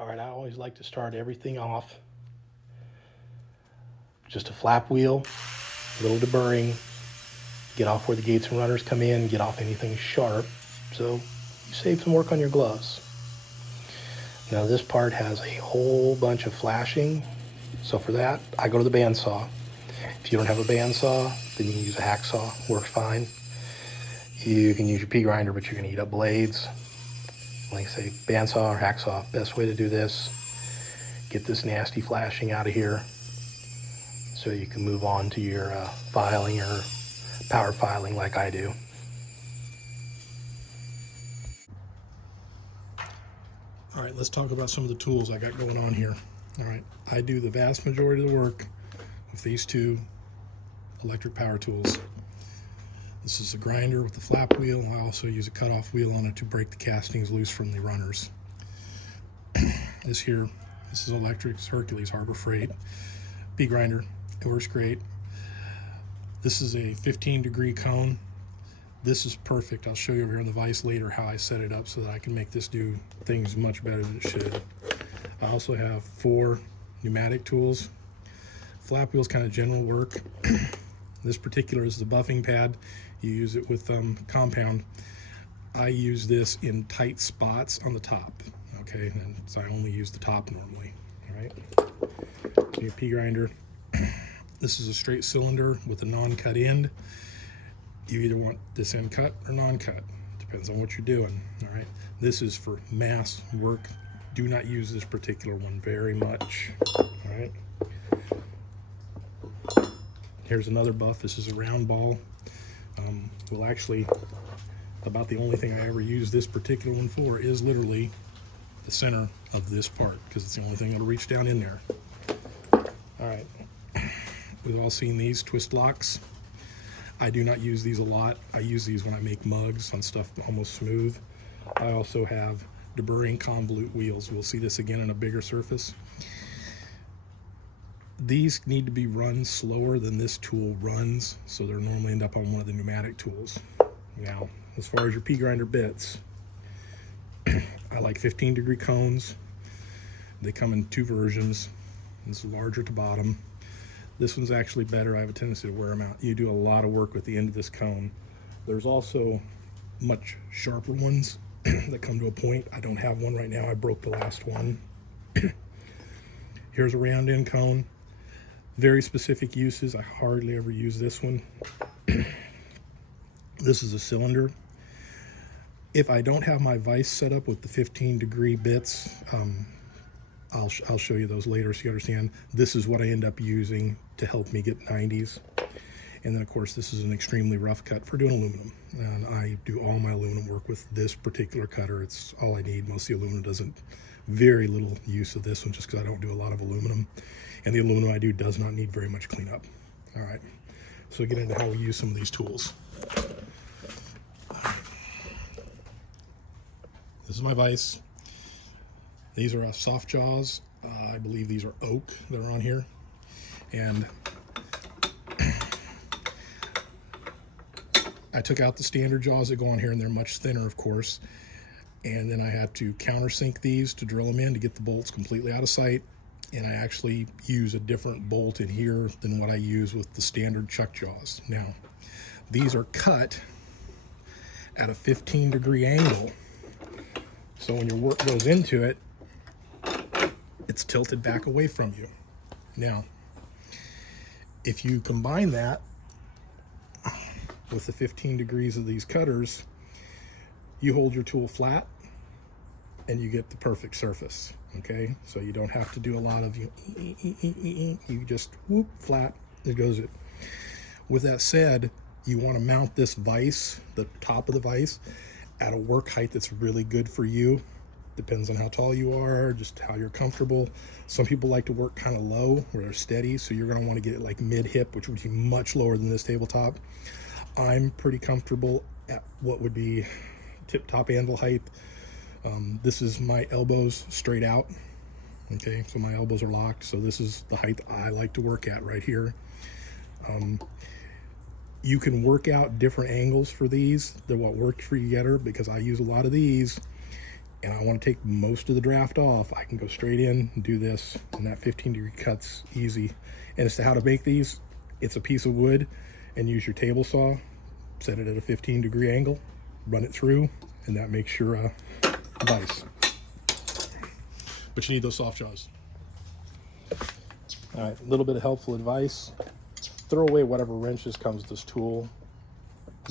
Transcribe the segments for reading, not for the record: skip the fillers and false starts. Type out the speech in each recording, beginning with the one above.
All right, I always like to start everything off. Just a flap wheel, a little deburring, get off where the gates and runners come in, get off anything sharp, so you save some work on your gloves. Now this part has a whole bunch of flashing, so for that, I go to the bandsaw. If you don't have a bandsaw, then you can use a hacksaw, works fine. You can use your pea grinder, but you're gonna eat up blades. Like I say, bandsaw or hacksaw, best way to do this. Get this nasty flashing out of here so you can move on to your filing or power filing like I do. All right, let's talk about some of the tools I got going on here. All right, I do the vast majority of the work with these two electric power tools. This is a grinder with the flap wheel, and I also use a cutoff wheel on it to break the castings loose from the runners. This is electric, it's Hercules Harbor Freight pea grinder. It works great. This is a 15-degree cone. This is perfect. I'll show you over here in the vise later how I set it up so that I can make this do things much better than it should. I also have 4 pneumatic tools. Flap wheel's kind of general work. This particular is the buffing pad. You use it with compound. I use this in tight spots on the top, okay? And so I only use the top normally, all right? So your pea grinder. This is a straight cylinder with a non-cut end. You either want this end cut or non-cut. Depends on what you're doing, all right? This is for mass work. Do not use this particular one very much, all right? Here's another buff. This is a round ball. Well, actually, about the only thing I ever use this particular one for is literally the center of this part, because it's the only thing that'll reach down in there. All right, we've all seen these twist locks. I do not use these a lot. I use these when I make mugs on stuff almost smooth. I also have deburring convolute wheels. We'll see this again on a bigger surface. These need to be run slower than this tool runs, so they'll normally end up on one of the pneumatic tools. Now, as far as your pea grinder bits, I like 15-degree cones. They come in 2 versions. This is larger to bottom. This one's actually better. I have a tendency to wear them out. You do a lot of work with the end of this cone. There's also much sharper ones that come to a point. I don't have one right now. I broke the last one. Here's a round end cone. Very specific uses. I hardly ever use this one. This is a cylinder. If I don't have my vise set up with the 15-degree bits, I'll show you those later so you understand. This is what I end up using to help me get 90s. And then of course this is an extremely rough cut for doing aluminum. And I do all my aluminum work with this particular cutter. It's all I need. Most of the aluminum doesn't, very little use of this one just because I don't do a lot of aluminum. And the aluminum I do does not need very much cleanup. All right, so we get into how we use some of these tools. This is my vise. These are soft jaws. I believe these are oak that are on here. And I took out the standard jaws that go on here, and they're much thinner, of course. And then I had to countersink these to drill them in to get the bolts completely out of sight. And I actually use a different bolt in here than what I use with the standard chuck jaws. Now, these are cut at a 15-degree angle. So when your work goes into it, it's tilted back away from you. Now, if you combine that with the 15 degrees of these cutters, you hold your tool flat and you get the perfect surface, okay? So you don't have to do a lot of, you just whoop, flat, it goes it. With that said, you wanna mount this vise, the top of the vise, at a work height that's really good for you. Depends on how tall you are, just how you're comfortable. Some people like to work kind of low where they're steady, so you're gonna wanna get it like mid-hip, which would be much lower than this tabletop. I'm pretty comfortable at what would be tip-top anvil height. This is my elbows straight out, okay? So my elbows are locked, so this is the height I like to work at right here. You can work out different angles for these than what worked for you better, because I use a lot of these. and I want to take most of the draft off, I can go straight in and do this, and that 15-degree cut's easy. And as to how to make these, it's a piece of wood, and use your table saw, set it at a 15-degree angle, run it through, and that makes your vise. But you need those soft jaws. All right, a little bit of helpful advice. Throw away whatever wrenches comes with this tool.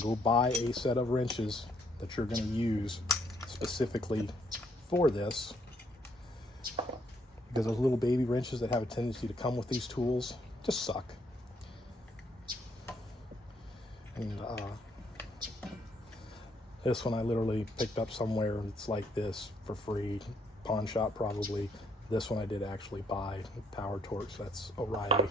Go buy a set of wrenches that you're going to use specifically for this, because those little baby wrenches that have a tendency to come with these tools just suck. And this one I literally picked up somewhere. It's like this for free, pawn shop probably. This one I did actually buy, power torch. That's O'Reilly.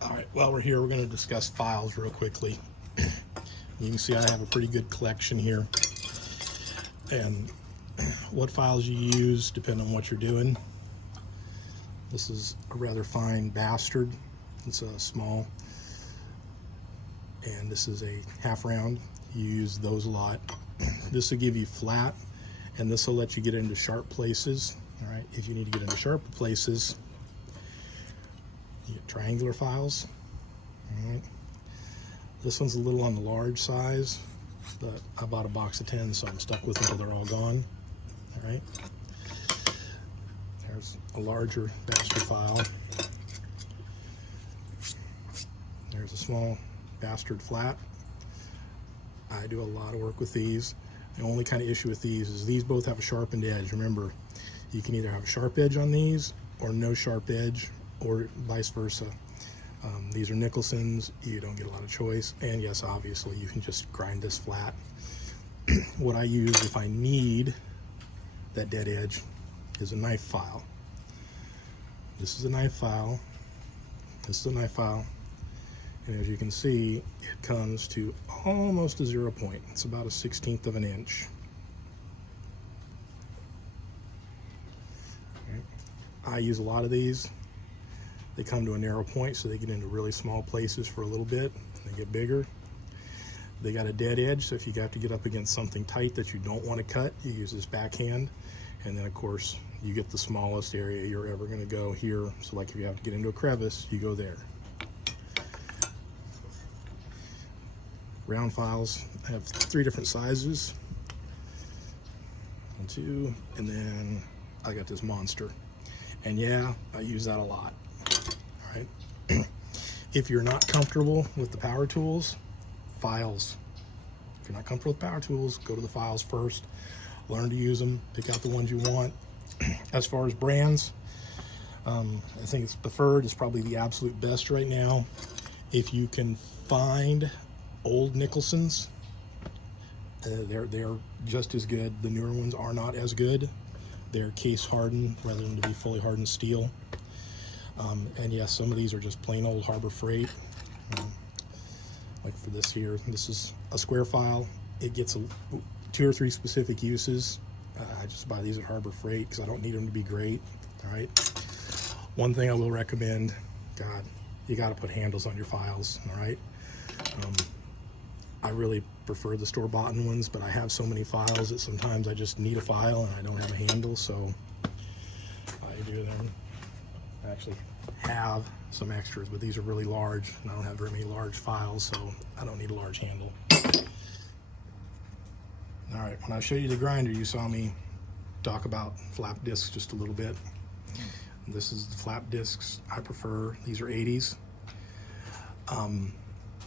All right, while we're here, we're going to discuss files real quickly. You can see I have a pretty good collection here. And what files you use depend on what you're doing. This is a rather fine bastard. It's a small. And this is a half round. You use those a lot. This will give you flat, and this will let you get into sharp places. All right, if you need to get into sharper places, you get triangular files. All right. This one's a little on the large size, but I bought a box of 10, so I'm stuck with them until they're all gone. All right. There's a larger bastard file. There's a small bastard flat. I do a lot of work with these. The only kind of issue with these is these both have a sharpened edge. Remember, you can either have a sharp edge on these or no sharp edge, or vice versa. These are Nicholsons. You don't get a lot of choice. And yes, obviously, you can just grind this flat. What I use if I need that dead edge is a knife file. This is a knife file. This is a knife file. And as you can see, it comes to almost a 0 point. It's about a 1/16 of an inch. Okay. I use a lot of these. They come to a narrow point, so they get into really small places for a little bit. They get bigger. They got a dead edge, so if you have to get up against something tight that you don't want to cut, you use this backhand. And then, of course, you get the smallest area you're ever going to go here. So like if you have to get into a crevice, you go there. Round files, I have 3 different sizes. 1, 2, and then I got this monster. And yeah, I use that a lot. All right. If you're not comfortable with the power tools, files. If you're not comfortable with power tools, go to the files first. Learn to use them. Pick out the ones you want. As far as brands, I think it's preferred. It's probably the absolute best right now. If you can find old Nicholsons, they're just as good. The newer ones are not as good. They're case hardened rather than to be fully hardened steel. And yes, some of these are just plain old Harbor Freight. Like for this here, this is a square file. It gets 2 or 3 specific uses. I just buy these at Harbor Freight because I don't need them to be great. All right. One thing I will recommend, God, you got to put handles on your files. All right. I really prefer the store-bought ones, but I have so many files that sometimes I just need a file and I don't have a handle, so I do them. I actually have some extras, but these are really large, and I don't have very many large files, so I don't need a large handle. All right, when I showed you the grinder, you saw me talk about flap discs just a little bit. This is the flap discs I prefer. These are 80s.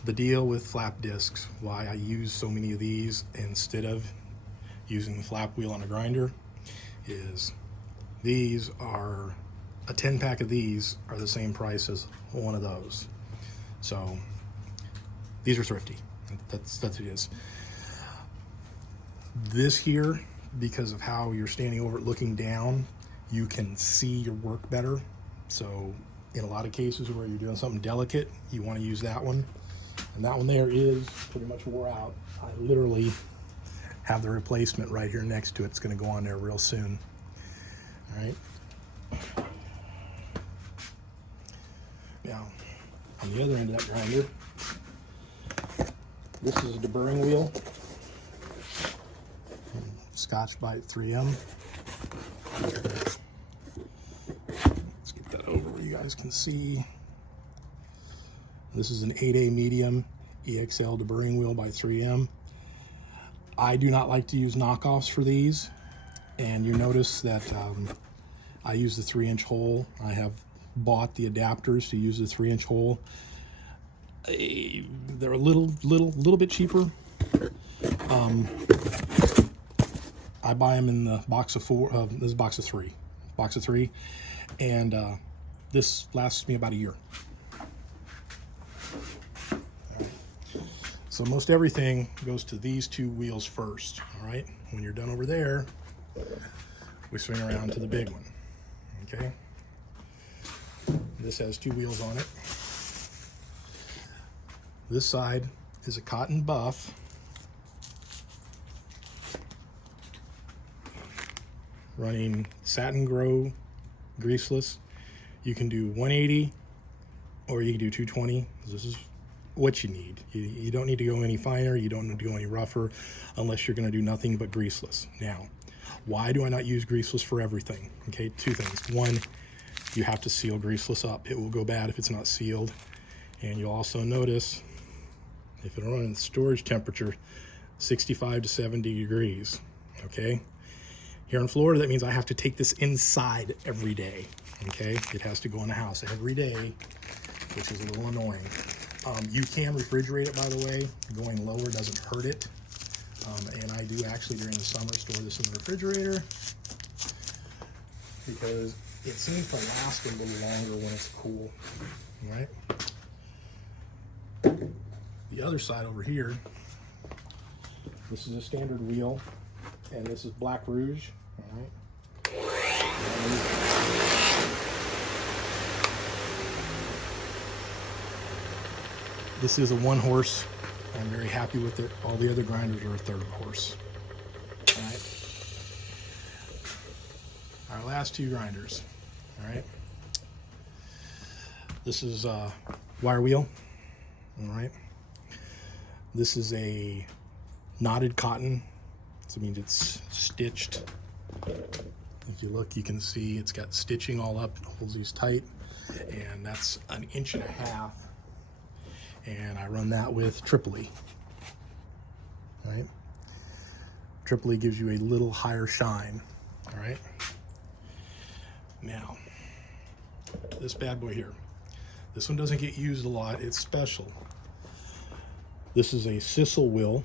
The deal with flap discs, why I use so many of these instead of using the flap wheel on a grinder, is these are, a 10-pack of these are the same price as one of those. So these are thrifty. That's what it is. This here, because of how you're standing over it looking down, you can see your work better. So in a lot of cases where you're doing something delicate, you want to use that one. And that one there is pretty much wore out. I literally have the replacement right here next to it. It's going to go on there real soon. All right. Now, on the other end of that grinder, this is a deburring wheel, Scotch-Brite 3M. Let's get that over where you guys can see. This is an 8A medium EXL deburring wheel by 3M. I do not like to use knockoffs for these, and you notice that I use the 3-inch hole. I have bought the adapters to use the 3-inch hole. They're a little bit cheaper. I buy them in the box of 4. This is box of 3, and this lasts me about a year. So most everything goes to these 2 wheels first. All right. When you're done over there, we swing around to the big one. Okay. This has 2 wheels on it. This side is a cotton buff. Running satin grow, greaseless. You can do 180 or you can do 220. This is what you need. You don't need to go any finer. You don't need to go any rougher unless you're going to do nothing but greaseless. Now, why do I not use greaseless for everything? Okay, 2 things. One, you have to seal greaseless up. It will go bad if it's not sealed. And you'll also notice if it'll run in storage temperature 65 to 70 degrees. Okay, here in Florida, that means I have to take this inside every day. Okay, it has to go in the house every day, which is a little annoying. You can refrigerate it, by the way. Going lower doesn't hurt it. And I do actually during the summer store this in the refrigerator because it seems to last a little longer when it's cool. All right. The other side over here, this is a standard wheel, and this is Black Rouge. All right. This is a 1 horse. I'm very happy with it. All the other grinders are a 1/3 horse. All right. Our last 2 grinders. All right. This is a wire wheel. All right. This is a knotted cotton. So it means it's stitched. If you look, you can see it's got stitching all up. It holds these tight. And that's 1.5 inches. And I run that with Tripoli. All right. Tripoli gives you a little higher shine. All right. Now, this bad boy here. This one doesn't get used a lot. It's special. This is a sisal wheel,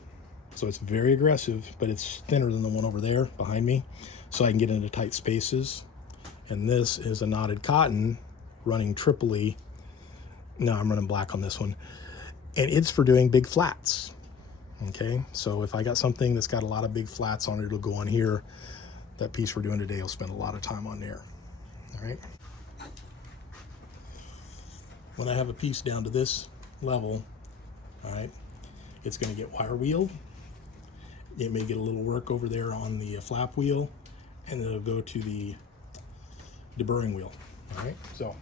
so it's very aggressive, but it's thinner than the one over there behind me, so I can get into tight spaces. And this is a knotted cotton running Tripoli. No, I'm running black on this one. And it's for doing big flats. Okay, so if I got something that's got a lot of big flats on it, it'll go on here. That piece we're doing today will spend a lot of time on there. All right. When I have a piece down to this level, all right, it's going to get wire wheeled. It may get a little work over there on the flap wheel, and then it'll go to the deburring wheel. All right, so.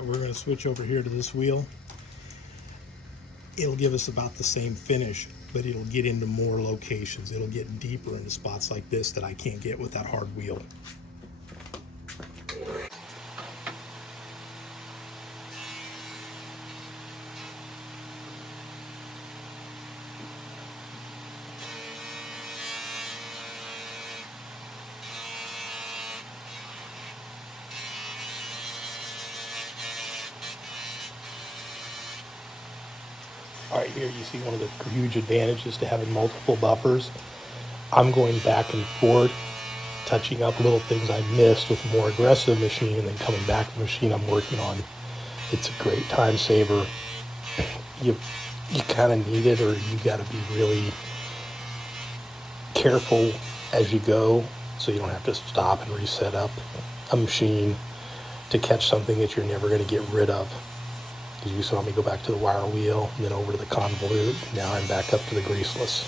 Alright, we're going to switch over here to this wheel. It'll give us about the same finish, but it'll get into more locations. It'll get deeper into spots like this that I can't get with that hard wheel. All right, here you see one of the huge advantages to having multiple buffers. I'm going back and forth, touching up little things I missed with a more aggressive machine and then coming back to the machine I'm working on. It's a great time saver. You kind of need it, or you got to be really careful as you go so you don't have to stop and reset up a machine to catch something that you're never going to get rid of. Because you saw me go back to the wire wheel and then over to the convolute. Now I'm back up to the greaseless.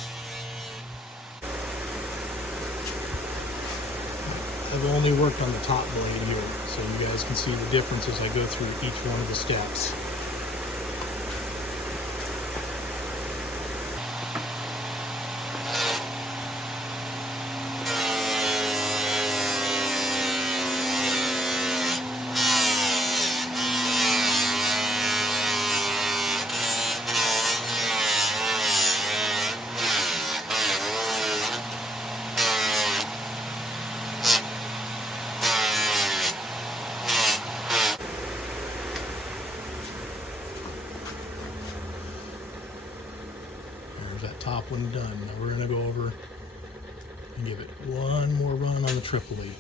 I've only worked on the top blade here, so you guys can see the difference as I go through each one of the steps. That top one done. Now we're going to go over and give it one more run on the triple E.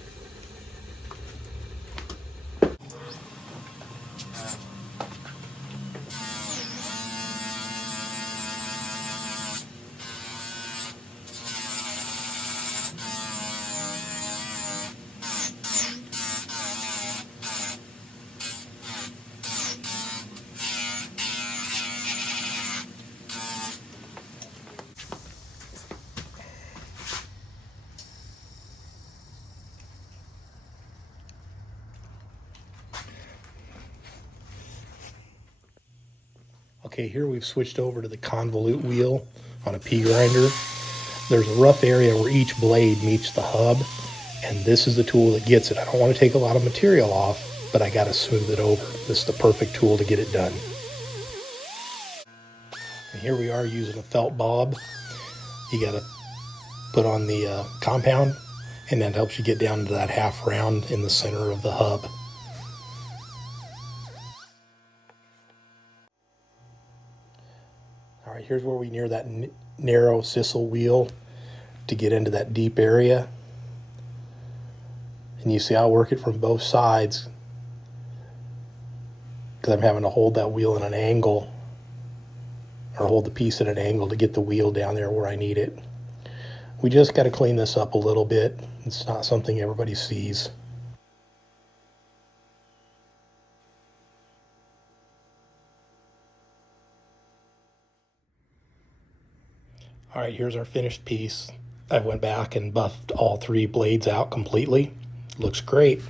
Okay, here we've switched over to the convolute wheel on a P grinder. There's a rough area where each blade meets the hub, and this is the tool that gets it. I don't want to take a lot of material off, but I got to smooth it over. This is the perfect tool to get it done. And here we are using a felt bob. You got to put on the compound, and that helps you get down to that half round in the center of the hub. All right, here's where we near that narrow sisal wheel to get into that deep area. And you see I'll work it from both sides because I'm having to hold that wheel in an angle, or hold the piece at an angle to get the wheel down there where I need it. We just got to clean this up a little bit. It's not something everybody sees. All right, here's our finished piece. I went back and buffed all three blades out completely. Looks great.